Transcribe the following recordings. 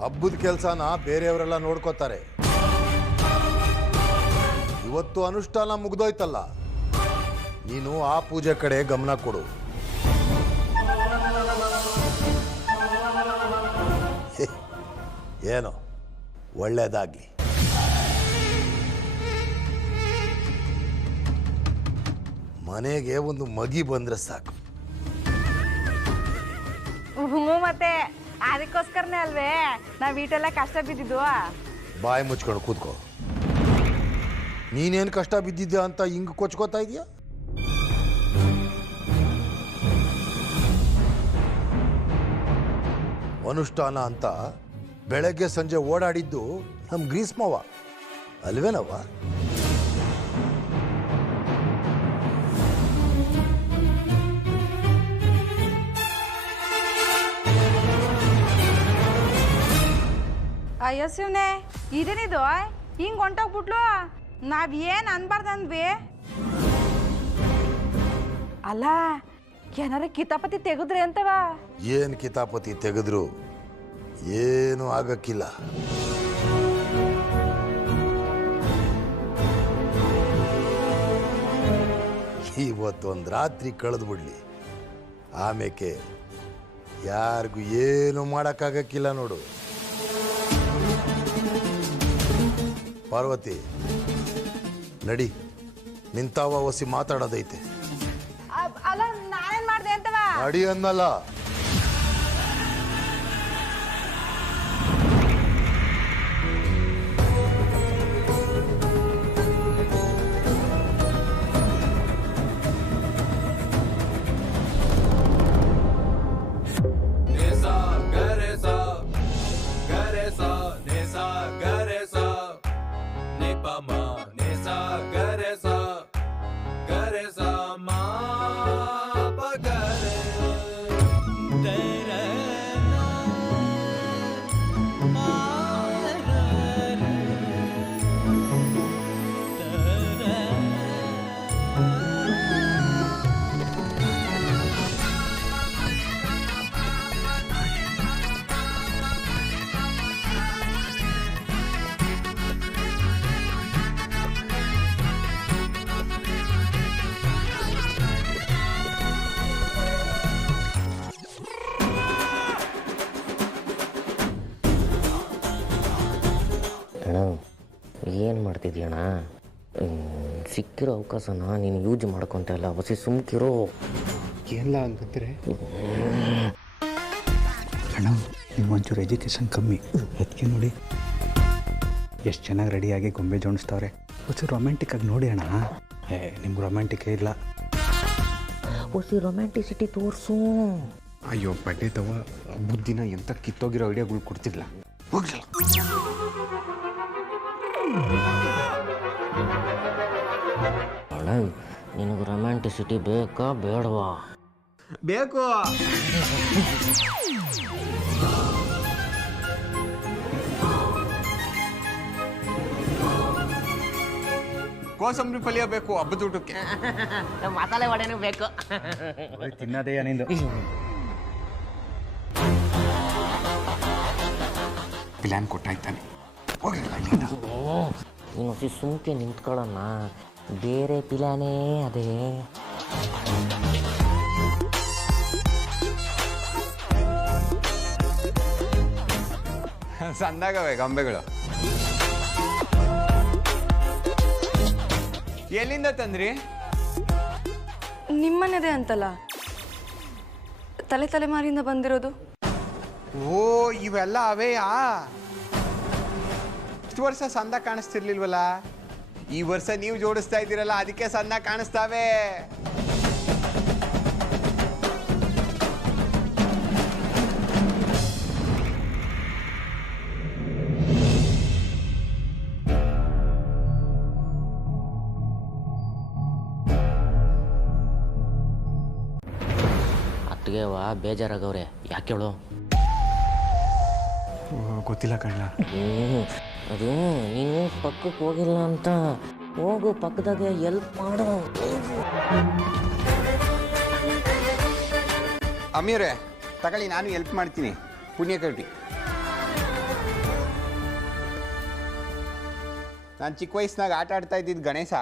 ಹಬ್ಬದ ಕೆಲಸನ ಬೇರೆಯವರೆಲ್ಲ ನೋಡ್ಕೋತಾರೆ. ಇವತ್ತು ಅನುಷ್ಠಾನ ಮುಗ್ದೋಯ್ತಲ್ಲ, ನೀನು ಆ ಪೂಜೆ ಕಡೆ ಗಮನ ಕೊಡು. ಏನೋ ಒಳ್ಳೇದಾಗ್ಲಿ. ಮನೆಗೆ ಒಂದು ಮಗಿ ಬಂದ್ರೆ ಸಾಕು. ಮತ್ತೆ ಅದಕ್ಕೋಸ್ಕರನೇ ಅಲ್ವೇ ನಾವ್ ಈಟೆಲ್ಲ ಕಷ್ಟ ಬಿದ್ದಿದ್ದು. ಬಾಯಿ ಮುಚ್ಕೊಂಡು ಕೂತ್ಕೋ. ನೀನೇನು ಕಷ್ಟ ಬಿದ್ದಿದ್ಯಾ ಅಂತ ಹಿಂಗೆ ಕೊಚ್ಕೋತಾ ಇದೀಯ? ಅನುಷ್ಠಾನ ಅಂತ ಬೆಳಗ್ಗೆ ಸಂಜೆ ಓಡಾಡಿದ್ದು ನಮ್ಮ ಗ್ರೀಸ್ಮವ ಅಲ್ವೇನವ್ವ? ಅಯ್ಯೋ ಶಿವನೇ, ಇದೇನಿದು ಹಿಂಗ್ ಹೊಂಟೋಗ್ಬಿಟ್ಲು. ನಾವ್ ಏನ್ ಅನ್ಬಾರ್ದಂದ್ವಿ. ಅಲ್ಲ, ಏನಾರ ಕಿತಾಪತಿ ತೆಗೆದ್ರಿ ಅಂತವ? ಏನು ಕಿತಾಪತಿ ತೆಗೆದ್ರು ಏನು ಆಗಕ್ಕಿಲ್ಲ. ಇವತ್ತೊಂದು ರಾತ್ರಿ ಕಳೆದು ಬಿಡ್ಲಿ, ಆಮೇಲೆ ಯಾರಿಗೂ ಏನು ಮಾಡೋಕ್ಕಾಗಕ್ಕಿಲ್ಲ ನೋಡು. ಪಾರ್ವತಿ, ನಡಿ, ನಿಂತಾವ ಒಸಿ ಮಾತಾಡೋದೈತೆ. ಅಲ್ಲ, ನಾನೇನ್ ಮಾಡ್ದೆ ಅಂತವ? ನಡಿ ಅನ್ನಲ್ಲ. ಏನು ಮಾಡ್ತಿದ್ಯಣ್ಣ? ಸಿಕ್ಕಿರೋ ಅವಕಾಶನ ನೀನು ಯೂಸ್ ಮಾಡ್ಕೊತ ಇಲ್ಲ. ಹೊಸಿ ಸುಮ್ಕಿರೋ. ಏನಿಲ್ಲ ಅಂತಂದರೆ ಅಣ್ಣ, ನಿಮ್ಗೊಂಚೂರು ಎಜುಕೇಷನ್ ಕಮ್ಮಿ. ಅದಕ್ಕೆ ನೋಡಿ ಎಷ್ಟು ಚೆನ್ನಾಗಿ ರೆಡಿಯಾಗಿ ಗೊಂಬೆ ಜೋಡಿಸ್ತವ್ರೆ. ಒಂಚೂರು ರೊಮ್ಯಾಂಟಿಕ್ಕಾಗಿ ನೋಡಿ ಅಣ್ಣ. ನಿಮ್ಗೆ ರೊಮ್ಯಾಂಟಿಕೇ ಇಲ್ಲ. ಹೊಸಿ ರೊಮ್ಯಾಂಟಿಸಿಟಿ ತೋರಿಸು. ಅಯ್ಯೋ ಬಡ್ಡೆ ತವ ಬುದ್ಧಿನ ಎಂಥ ಕಿತ್ತೋಗಿರೋ ಐಡಿಯಾಗಳು ಕೊಡ್ತಿಲ್ಲ. ಹೋಗ್ಲಿಲ್ಲ. ಅಣ್ಣ, ನಿನಗೆ ರೊಮ್ಯಾಂಟಿಸಿಟಿ ಬೇಕಾ ಬೇಡವಾ? ಬೇಕು. ಕೋಸಂಬರಿ ಪಲ್ಯ ಬೇಕು ಹಬ್ಬದ ಊಟಕ್ಕೆ. ಮಸಾಲೆ ವಡೆನೂ ಬೇಕು. ತಿನ್ನೋದೇ ಏನಿಂದು ಪ್ಲ್ಯಾನ್ ಕೊಟ್ಟಾಯ್ತಾನೆ. ಹೋಗಿಲ್ಲ ನೀನು ಹೊಸಿ ಸುಮ್ಕೆ ನಿಂತ್ಕೊಳ್ಳೋಣ. ಬೇರೆ ಪಿಲಾನೇ ಅದೇ. ಸಂದಾಗವೆ ಗೊಂಬೆಗಳು. ಎಲ್ಲಿಂದ ತಂದ್ರಿ? ನಿಮ್ಮನೆದೇ ಅಂತಲ್ಲ, ತಲೆಮಾರಿಯಿಂದ ಬಂದಿರೋದು. ಓ, ಇವೆಲ್ಲ ಅವೇಯಾ? ಇಷ್ಟು ವರ್ಷ ಸಂದ ಕಾಣಿಸ್ತಿರ್ಲಿಲ್ವಲ್ಲ. ಈ ವರ್ಷ ನೀವು ಜೋಡಿಸ್ತಾ ಇದ್ದೀರಲ್ಲ, ಅದಕ್ಕೆ ಸಂದ ಕಾಣಿಸ್ತಾವೆ. ಅತ್ತಿಗೆವಾ ಬೇಜಾರಾಗವ್ರೆ. ಯಾಕೆ ಹೇಳು? ಗೊತ್ತಿಲ್ಲ ಕಣ್ಣ. ಅದು ನೀನು ಪಕ್ಕಕ್ಕೆ ಹೋಗಿಲ್ಲ ಅಂತ. ಹೋಗು, ಪಕ್ಕದಾಗೆ ಎಲ್ಪ್ ಮಾಡು. ಅಮೀರೇ ತಗೊಳ್ಳಿ, ನಾನು ಹೆಲ್ಪ್ ಮಾಡ್ತೀನಿ. ಪುಣ್ಯ ಕಟ್ಟಿ. ನಾನು ಚಿಕ್ಕ ವಯಸ್ಸಿನಾಗ ಆಟ ಆಡ್ತಾ ಇದ್ದಿದ್ದು ಗಣೇಶ.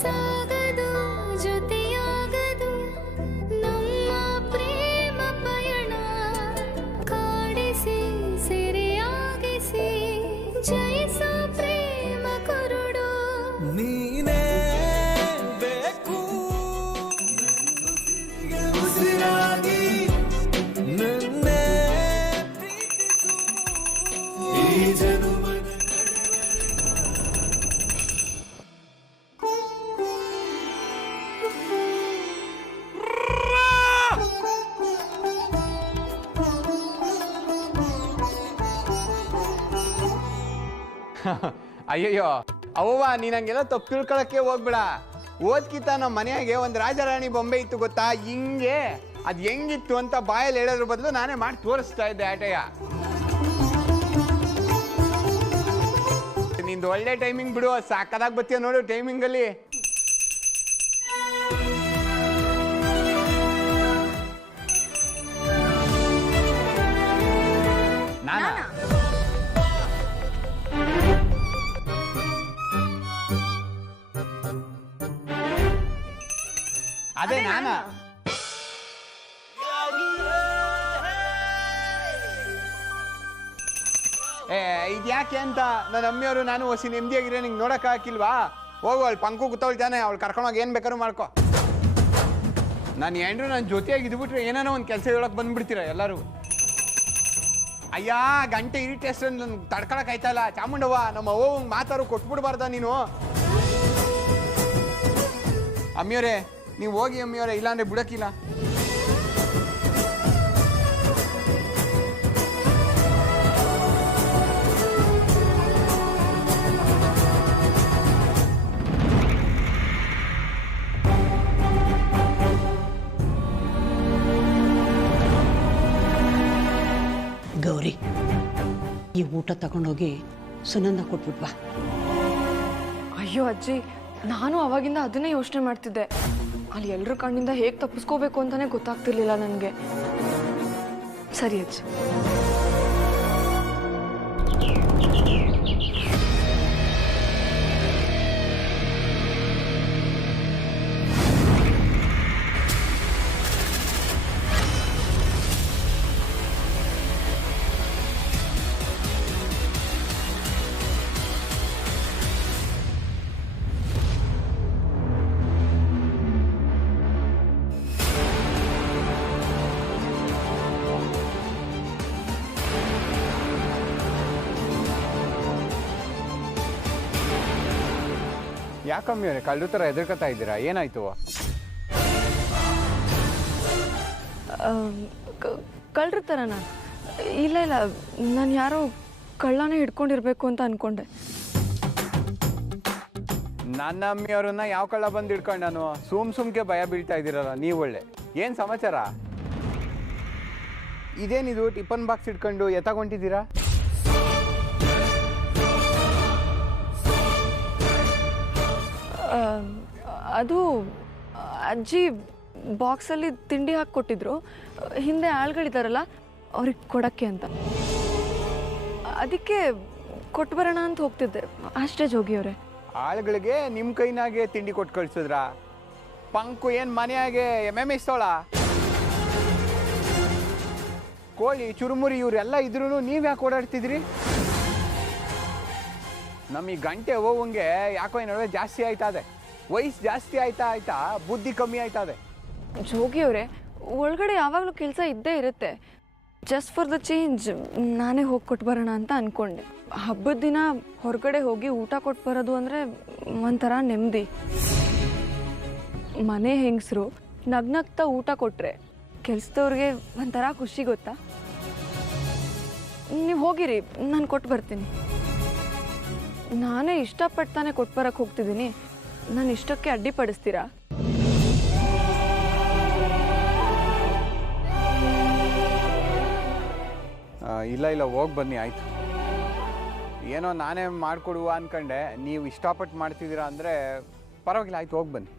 ಸಾಗದು ಜೊತೆಯಾಗದು ನಮ್ಮ ಪ್ರೇಮ ಪಯಣ ಕಾಡಿಸಿ ಸೆರೆಯಾಗಿಸಿ ಜಯಿಸೋ ಪ್ರೇಮ ಕುರುಡು ನೀನೇ ಬೇಕು ಉಸಿರಾಗಿ ನನ್ನೇ ಪ್ರೀತಿಸು ಈ ಜನುಮದ ಅಯ್ಯಯ್ಯೋ ಅವ್ವ ನೀನ್ ಹಂಗೆಲ್ಲ ತಪ್ಪು ತಿಳ್ಕೊಳಕ್ಕೆ ಹೋಗ್ಬೇಡ. ಓದ್ಕಿತ ನಮ್ಮ ಮನೆಯಾಗೆ ಒಂದು ರಾಜಾರಾಣಿ ಬೊಂಬೆ ಇತ್ತು ಗೊತ್ತಾ, ಹಿಂಗೆ ಅದು ಹೆಂಗಿತ್ತು ಅಂತ ಬಾಯಲ್ಲಿ ಹೇಳೋದ್ರ ಬದಲು ನಾನೇ ಮಾಡಿ ತೋರಿಸ್ತಾ ಇದ್ದೆ ಆಟಯ್ಯ. ನಿಂದು ಒಳ್ಳೆ ಟೈಮಿಂಗ್ ಬಿಡು, ಸಾಕದಾಗ ಬತ್ತೀಯ ನೋಡು ಟೈಮಿಂಗಲ್ಲಿ. ನಾನಾ ಅದೇ ನಾನಾ ಇದ್ಯಾಕೆ ಅಂತ ನನ್ನ ಅಮ್ಮಿಯವರು ನಾನು ಹೊಸಿ ನೆಮ್ಮದಿಯಾಗಿರೋ ನಿಂಗೆ ನೋಡಕ್ ಹಾಕಿಲ್ವಾ? ಹೋಗು ಅವಳು ಪಂಕು ಕೂತವಳ್ತಾನೆ, ಅವಳು ಕರ್ಕೊಂಡೋಗಿ ಏನು ಬೇಕಾದ್ರೂ ಮಾಡ್ಕೊ. ನಾನು ಏನ್ರು ನನ್ನ ಜೊತೆಯಾಗಿ ಇದ್ಬಿಟ್ರೆ ಏನಾನೋ ಒಂದು ಕೆಲಸ ಹೇಳಕ್ ಬಂದ್ಬಿಡ್ತೀರ ಎಲ್ಲರೂ. ಅಯ್ಯ ಗಂಟೆ ಇರಿಟೇಷನ್ ನನ್ ತಡ್ಕೊಳಕ್ ಆಯ್ತಲ್ಲ. ಚಾಮುಂಡವ್ವ ನಮ್ಮ ಅವ್ವ ಮಾತಾರು ಕೊಟ್ಬಿಡ್ಬಾರ್ದ ನೀನು? ಅಮ್ಮಿಯವರೇ ನೀವು ಹೋಗಿ ಅಮ್ಮಿಯವರೇ, ಇಲ್ಲಾಂದ್ರೆ ಬಿಡಕ್ಕಿಲ್ಲ. ಗೌರಿ, ಈ ಊಟ ತಗೊಂಡೋಗಿ ಸುನಂದ ಕೊಟ್ಬಿಟ್ವಾ. ಅಯ್ಯೋ ಅಜ್ಜಿ, ನಾನು ಅವಾಗಿಂದ ಅದನ್ನೇ ಯೋಚನೆ ಮಾಡ್ತಿದ್ದೆ. ಅಲ್ಲಿ ಎಲ್ಲರ ಕಣ್ಣಿಂದ ಹೇಗೆ ತಪ್ಪಿಸ್ಕೋಬೇಕು ಅಂತಾನೆ ಗೊತ್ತಾಗ್ತಿರ್ಲಿಲ್ಲ ನನಗೆ. ಸರಿ ಅಜ್ಜಿ. ಯಾಕಮ್ಮಿಯವರೇ ಕಳ್ಳು ಥರ ಎದುರ್ಕೊತಾ ಇದ್ದೀರಾ? ಏನಾಯ್ತು? ಕಳ್ರ ಥರನಾ? ಇಲ್ಲ ಇಲ್ಲ, ನಾನು ಯಾರೋ ಕಳ್ಳನೇ ಹಿಡ್ಕೊಂಡಿರ್ಬೇಕು ಅಂತ ಅನ್ಕೊಂಡೆ. ನನ್ನ ಅಮ್ಮಿಯವ್ರನ್ನ ಯಾವ ಕಳ್ಳ ಬಂದು ಹಿಡ್ಕೊಂಡು ನಾನು ಸುಮ್ಕೆ ಭಯ ಬೀಳ್ತಾ ಇದ್ದೀರಲ್ಲ ನೀವು. ಒಳ್ಳೆ ಏನು ಸಮಾಚಾರ? ಇದೇನಿದು ಟಿಫನ್ ಬಾಕ್ಸ್ ಇಟ್ಕೊಂಡು ಎತ್ತಾಗೊಂಟಿದ್ದೀರಾ? ಅದು ಅಜ್ಜಿ ಬಾಕ್ಸಲ್ಲಿ ತಿಂಡಿ ಹಾಕಿ ಕೊಟ್ಟಿದ್ರು. ಹಿಂದೆ ಆಳ್ಗಳಿದಾರಲ್ಲ ಅವ್ರಿಗೆ ಕೊಡೋಕ್ಕೆ ಅಂತ, ಅದಕ್ಕೆ ಕೊಟ್ಟು ಬರೋಣ ಅಂತ ಹೋಗ್ತಿದ್ದೆ ಅಷ್ಟೇ. ಜೋಗಿಯವರೇ, ಆಳುಗಳಿಗೆ ನಿಮ್ಮ ಕೈನಾಗೆ ತಿಂಡಿ ಕೊಟ್ಟು ಕಳ್ಸಿದ್ರಾ? ಪಂಕು ಏನು ಮನೆಯಾಗೆ ಎಮ್ಮೆಸ್ತೋಳ? ಕೋಳಿ ಚುರುಮುರಿ ಇವರೆಲ್ಲ ಇದ್ರೂ ನೀವು ಯಾಕೆ ಓಡಾಡ್ತಿದ್ರಿ? ನಮ್ಮ ಈ ಗಂಟೆ ಹೋಗಂಗೆ ಯಾಕೋ ಈ ನಡುವೆ ಜಾಸ್ತಿ ಆಯ್ತದೆ. ವಯಸ್ಸು ಜಾಸ್ತಿ ಆಯ್ತಾ ಬುದ್ಧಿ ಕಮ್ಮಿ ಆಯ್ತದೆ. ಜೋಗಿ ಅವರೇ, ಒಳಗಡೆ ಯಾವಾಗಲೂ ಕೆಲಸ ಇದ್ದೇ ಇರುತ್ತೆ. ಜಸ್ಟ್ ಫಾರ್ ದ ಚೇಂಜ್ ನಾನೇ ಹೋಗಿ ಕೊಟ್ಟು ಬರೋಣ ಅಂತ ಅಂದ್ಕೊಂಡೆ. ಹಬ್ಬದ ದಿನ ಹೊರಗಡೆ ಹೋಗಿ ಊಟ ಕೊಟ್ಟು ಬರೋದು ಅಂದರೆ ಒಂಥರ ನೆಮ್ಮದಿ. ಮನೆ ಹೆಂಗಸರು ನಗ್ನಗ್ತಾ ಊಟ ಕೊಟ್ಟರೆ ಕೆಲಸದವ್ರಿಗೆ ಒಂಥರ ಖುಷಿ ಗೊತ್ತಾ. ನೀವು ಹೋಗಿರಿ, ನಾನು ಕೊಟ್ಟು ಬರ್ತೀನಿ. ನಾನೇ ಇಷ್ಟಪಡ್ತಾನೆ ಕೊಟ್ಟು ಬರೋಕ್ಕೆ ಹೋಗ್ತಿದ್ದೀನಿ, ನಾನು ಇಷ್ಟಕ್ಕೆ ಅಡ್ಡಿಪಡಿಸ್ತೀರಾ? ಇಲ್ಲ ಹೋಗಿ ಬನ್ನಿ ಆಯಿತು. ಏನೋ ನಾನೇ ಮಾಡಿಕೊಡುವ ಅಂದ್ಕೊಂಡೆ, ನೀವು ಇಷ್ಟಪಟ್ಟು ಮಾಡ್ತಿದ್ದೀರಾ ಅಂದರೆ ಪರವಾಗಿಲ್ಲ, ಆಯ್ತು ಹೋಗಿ ಬನ್ನಿ.